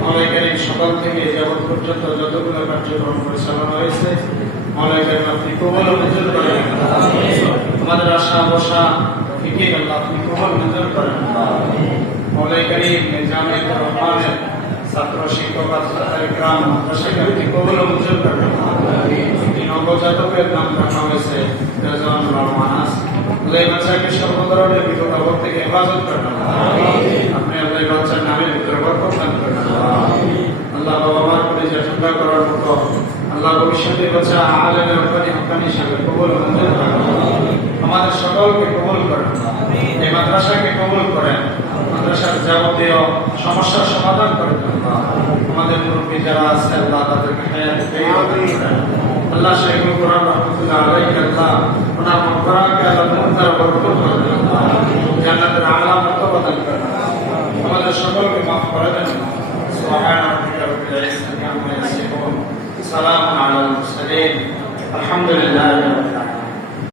মাওলাই কারীম সকাল থেকে যাবত পর্যন্ত যতগুলো কার্যক্রম পরিচালনা হয়েছে মাওলাই কারীম আপনি কবুল ও মঞ্জুর করেন। আমাদের আশা বসা থেকে আল্লাহ আপনি কবুল মঞ্জুর করেন। মাওলাই কারীম জামিয়াতুর রহমানের ছাত্র শিক্ষক ইকরাম মাদ্রাসাকে আপনি কবুল ও মঞ্জুর করেন। নবজাতকের নাম রাখা হয়েছে রেজওয়ান রহমানাস। আল্লাহ এই বাচ্চাকে সর্ব ধরনের বিপদ আপদ থেকে হেফাজত করেন। আপনি আল্লাহ এই বাচ্চার নামের ভিতরে বরকত দান করেন। আল্লাহ বাবা মার পরিচয় ঠান্ডা করার মতো আল্লাহ ভবিষ্যতে বাচ্চা আলেম রব্বানি হক্কানি হিসাবে কবুল ও মঞ্জুর করেন। আমাদের সকলকে কবুল করেন। এই মাদ্রাসাকে কবুল করেন। মাদ্রাসার যাবতীয় সমস্যার সমাধান করেন। আমাদের মুরব্বী যারা আছে আল্লাহ তাদেরকে হায়াত তাইয়্যিবা দান করেন। আল্লাহ শাইখুল কুরআন রাহমাতুল্লাহ আলাইহি আল্লাহ ওনার মাগফিরাতকে আল্লাহ মুনতার বরকত করেন। জান্নাতের আলা মর্তবা দান করেন। আমাদের সকলকে মাফ করে দেন। সুবহান রাব্বিকা রাব্বিল ইজ্জাতি আম্মা ইয়াসিফুন সালামুন আলাল মুরসালিন আলহামদুলিল্লাহি রাব্বিল আলামিন।